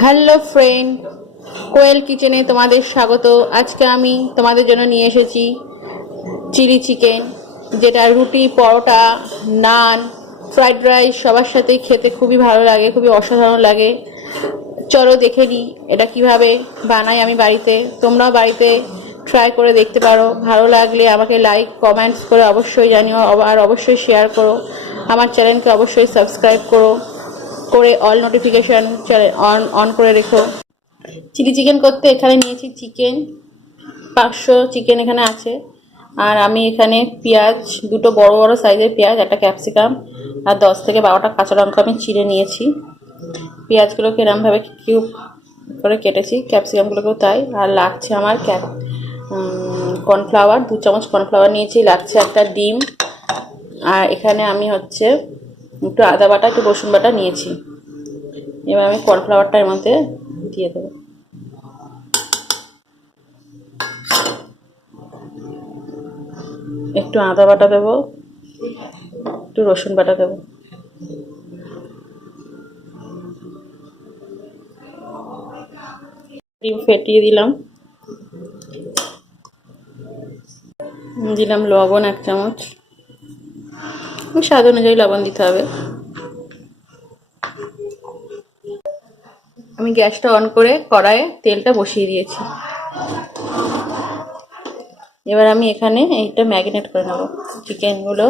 Hello friend, কোয়েল কিচেনে তোমাদের স্বাগত। আজকে আমি তোমাদের জন্য নিয়ে এসেছি চিলি চিকেন, যেটা রুটি, পরোটা, নান, ফ্রাইড রাইস সবার সাথেই খেতে খুবই ভালো লাগে, খুবই অসাধারণ লাগে। চলো দেখে নিই এটা কিভাবে বানাই আমি বাড়িতে। তোমরাও বাড়িতে ট্রাই করে দেখতে পারো। ভালো লাগলে আমাকে লাইক কমেন্টস করে অবশ্যই জানিও, আর অবশ্যই শেয়ার করো। আমার চ্যানেলকে অবশ্যই সাবস্ক্রাইব করে অল নোটিফিকেশন অন করে রেখো। চিলি চিকেন করতে এখানে নিয়েছি চিকেন, 500 চিকেন এখানে আছে। আর আমি এখানে পেঁয়াজ, দুটো বড় বড় সাইজের পেঁয়াজ, একটা ক্যাপসিকাম আর 10 থেকে 12টা কাঁচা লঙ্কা আমি চিড়ে নিয়েছি। পেঁয়াজগুলোকে এরমভাবে কিউব করে কেটেছি, ক্যাপসিকামগুলোকেও তাই। আর লাগছে আমার কর্নফ্লাওয়ার, 2 চামচ কর্নফ্লাওয়ার নিয়েছি। লাগছে একটা ডিম। আর এখানে আমি একটু আদা বাটা, একটু রসুন বাটা নিয়েছি। এবার আমি কর্নফ্লাওয়ারটা এর মধ্যে দিয়ে দেবো। একটু আদা বাটা দেবো, একটু রসুন বাটা দেবো। ডিম ফেটিয়ে দিলাম। দিলাম লবণ 1 চামচ, স্বাদ অনুযায়ী লবণ দিতে হবে। আমি গ্যাসটা অন করে কড়াইয়ে তেলটা বসিয়ে দিয়েছি। এবার আমি এখানে এইটা ম্যারিনেট করে নেব চিকেনগুলো।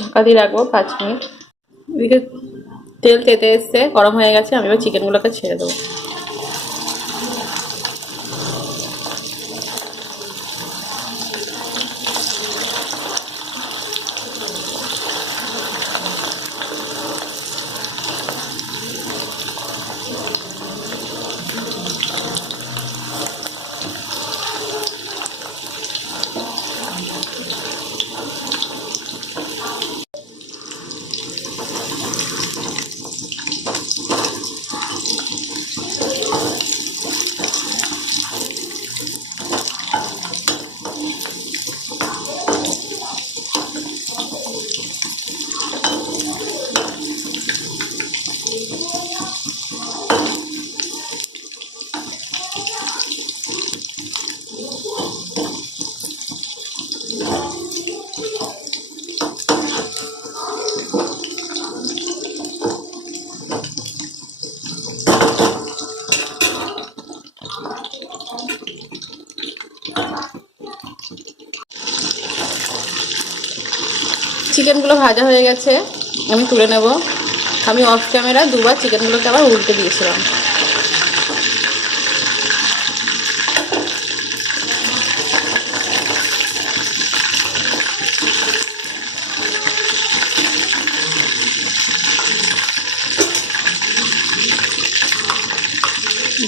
ঢাকা দিয়ে রাখবো 5 মিনিট। এদিকে তেল তেতে এসছে, গরম হয়ে গেছে। আমি এবার চিকেনগুলোকে ছেড়ে দেবো। চিকেনগুলো ভাজা হয়ে গেছে, আমি তুলে নেব। আমি অফ ক্যামেরা দুবার চিকেনগুলোকে আবার উল্টে দিয়েছিলাম।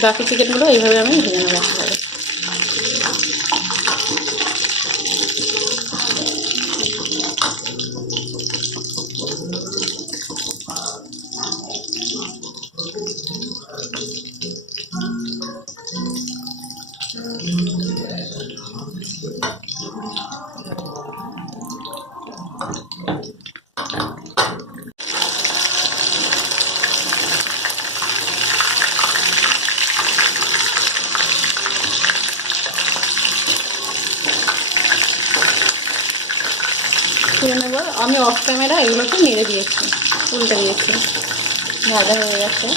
বাকি চিকেনগুলো এইভাবে আমি ভেজে নেবো। আমি অফ ক্যামেরা এগুলোকে নেড়ে দিয়েছি, উল্টে দিয়েছি, ভাজা হয়ে গেছে।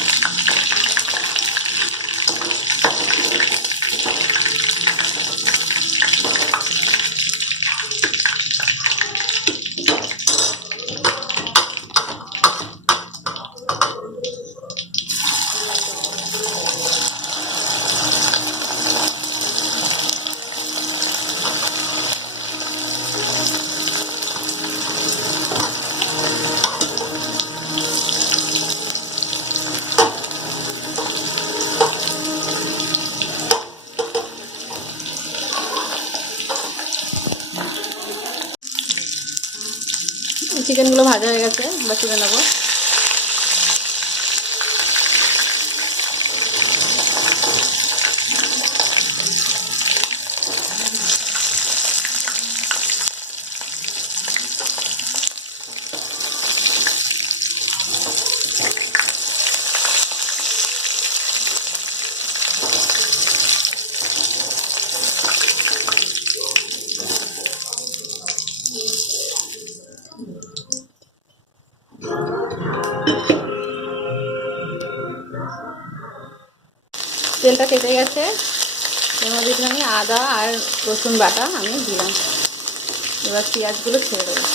চিকেনগুলো ভাজা হয়ে গেছে, বা তুলে নেবো। তেলটা কেটে গেছে, এর মধ্যে আমি আদা আর রসুন বাটা আমি দিলাম। এবার পেঁয়াজগুলো ছেড়ে দেবো।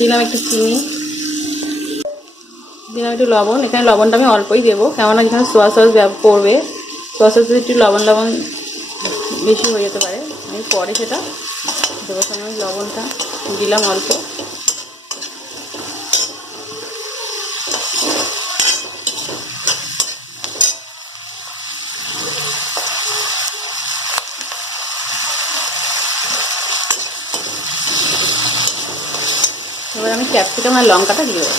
দিলাম একটু চিনি, দিলাম একটু লবণ। এখানে লবণটা আমি অল্পই দেবো, কেননা এখানে সোয়া সস পড়বে। সোয়া সস একটু লবণ বেশি হয়ে যেতে পারে, আমি পরে সেটা দেবো। আমি লবণটা দিলাম অল্প। এবার আমি ক্যাপসিকাম আর লঙ্কাটা দিয়ে দেবো।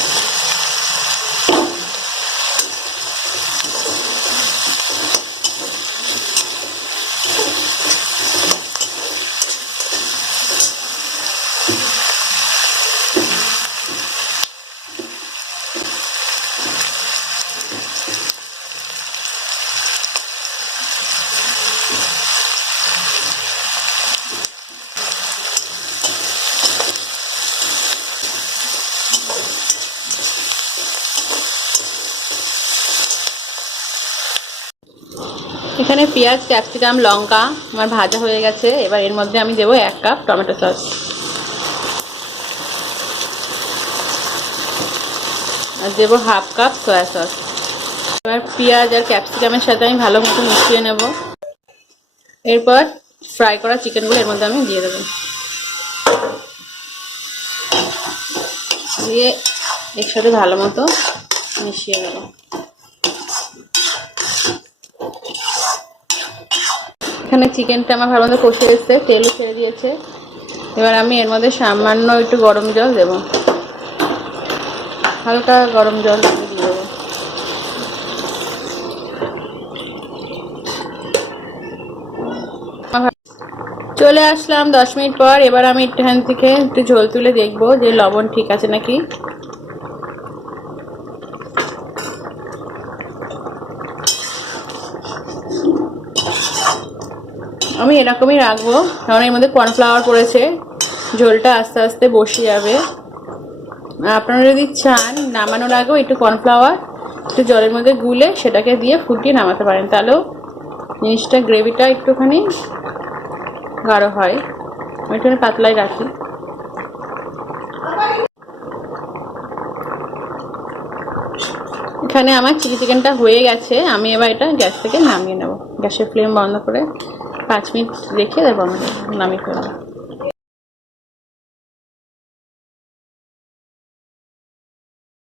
এখানে পেঁয়াজ, ক্যাপসিকাম, লঙ্কা আমার ভাজা হয়ে গেছে। এবার এর মধ্যে আমি দেবো 1 কাপ টমেটো সস আর দেবো 1/2 কাপ সয়া সস। এবার পেঁয়াজ আর ক্যাপসিকামের সাথে আমি ভালো মতো মিশিয়ে নেব। এরপর ফ্রাই করা চিকেনগুলো এর মধ্যে আমি দিয়ে দেবো, দিয়ে এর সাথে ভালো মতো মিশিয়ে নেব। এখানে চিকেনটা আমার ভালো মতো কষে এসছে, তেলও ছেড়ে দিয়েছে। এবার আমি এর মধ্যে সামান্য একটু গরম জল দেবো, হালকা গরম জল দিয়ে দেবো। চলে আসলাম 10 মিনিট পর। এবার আমি এখান থেকে একটু ঝোল তুলে দেখবো যে লবণ ঠিক আছে নাকি। আমি এরকমই রাখবো, কারণ এর মধ্যে কর্নফ্লাওয়ার পড়েছে, ঝোলটা আস্তে আস্তে বসে যাবে। আপনারা যদি চান নামানোর আগেও একটু কর্নফ্লাওয়ার একটু জলের মধ্যে গুলে সেটাকে দিয়ে ফুটিয়ে নামাতে পারেন, তাহলেও জিনিসটা গ্রেভিটা একটুখানি গাঢ় হয়। আমি একটু পাতলাই রাখি। এখানে আমার চিলি চিকেনটা হয়ে গেছে, আমি এবার এটা গ্যাস থেকে নামিয়ে নেব। গ্যাসের ফ্লেম বন্ধ করে 5 মিনিট রেখে দেবো, আমি নামিয়ে ফেলবো।